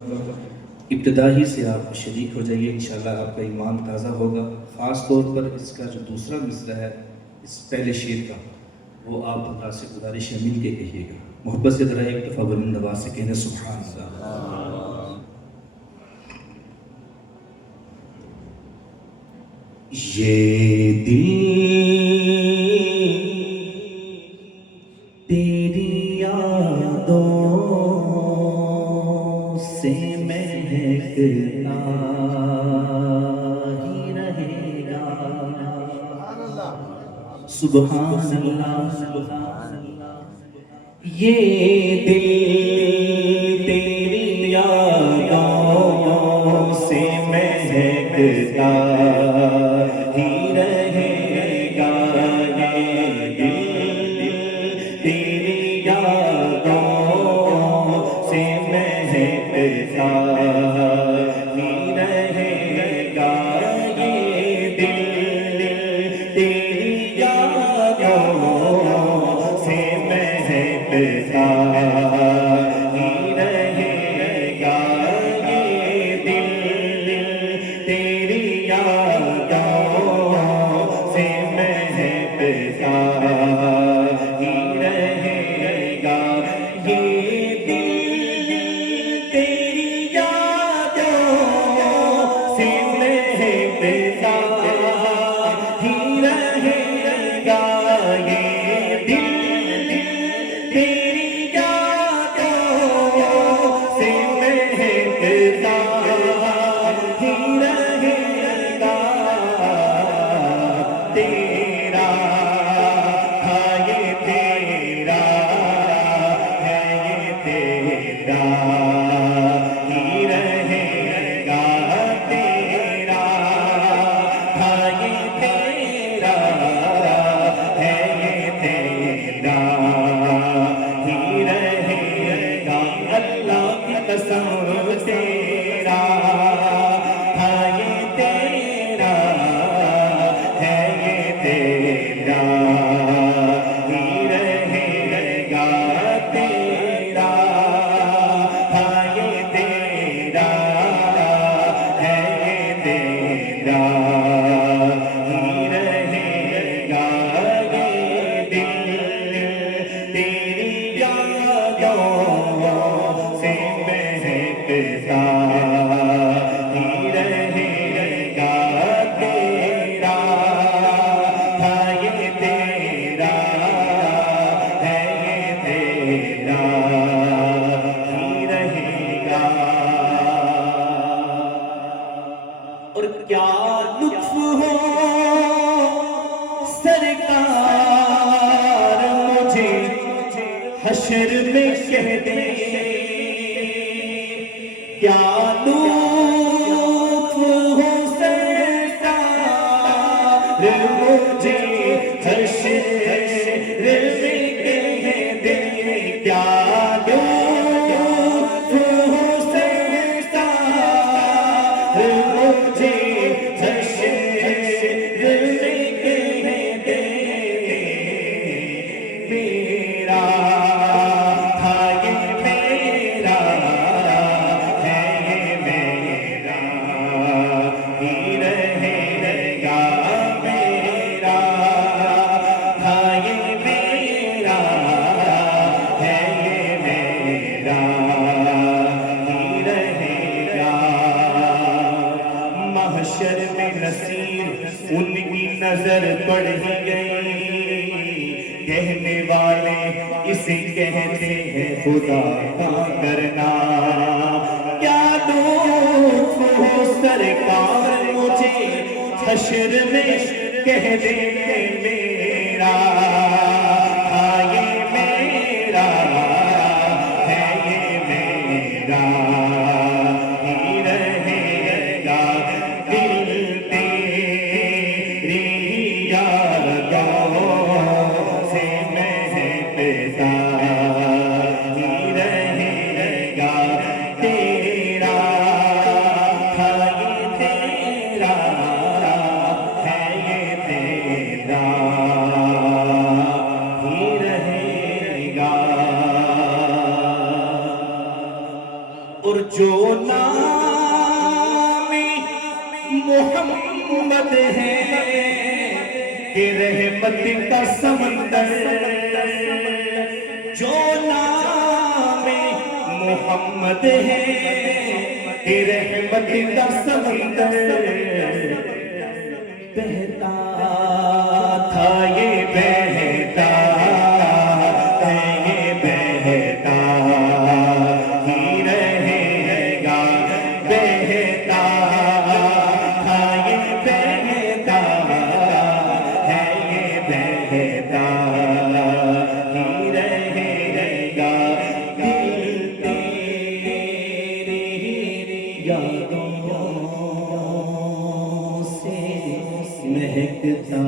ابتدا ہی سے آپ شریک ہو جائیے، انشاءاللہ آپ کا ایمان تازہ ہوگا۔ خاص طور پر اس کا جو دوسرا مصرع ہے اس پہلے شعر کا، وہ آپ اللہ سے گزارش ہے مل کے کہیے گا، محبت سے ذرا ایک دفعہ بلند آواز سے کہنا سبحان اللہ۔ یہ دل تیری یادوں سے مہکتا ہی رہے گا، سبحان اللہ سبحان اللہ۔ یہ دل تیری یادوں سے مہکتا ہی رہے گا، یہ دل تیری یادوں سے مہکتا ہی رہے گا، یہ دل تیری یادوں سے مہکتا ہی رہے گا، یہ دل تیری یادوں سے مہکتا ہی رہے گا، یہ دل تیری یادوں سے مہکتا ہی رہے گا، یہ دل تیری یادوں سے مہکتا ہی رہے گا، تیرا تھا یہ تیرا ہے یہ تیرا ہی رہے گا، تیرا تھا یہ تیرا ہے یہ تیرا ہی رہے گا، اللہ کی قسم تیرا تھا یہ تیرا ہے یہ تیرا ہی رہے گا، تیرا تھا یہ تیرا ہے یہ تیرا ہی رہے گا، یہ دل تیری یادوں سے مہکتا ہی رہے گا، تیرا تھا یہ تیرا ہے یہ تیرا ہی رہے گا۔ اور کیا لطف ہو سرکار مجھے حشر میں کہہ دے، کیا لطف ہو سرکار مجھے حشر میں کہہ دے، کیا لطف ہو سرکار مجھے حشر میں کہہ دے، میرا تھا یہ میرا ہے یہ میرا ہی رہے گا، میرا تھا یہ میرا ہے یہ میرا ہی رہے گا، محشر میں نصیر ان کی نظر پڑ ہی گئی، کہنے والے اسے کہتے ہیں خدا کا کرنا، کیا لطف ہو سرکار مجھے حشر میں کہہ دے، میرا تھا یہ میرا ہے یہ میرا ہی رہے گا، دل تیری یادوں سے مہکتا ہی رہے گا، تیرا تھا یہ تیرا ہے یہ تیرا نام محمد ہے کہ رحمت کا سمندر، جو نام محمد ہے کہ رحمت کا سمندر، بہتا تھا یہ بہتا ہے، یہ بہتا ہی رہے گا، بہتا تھا یہ بہتا ہے، یہ بہتا ہی رہے گا، دل تیری یادوں سے مہکتا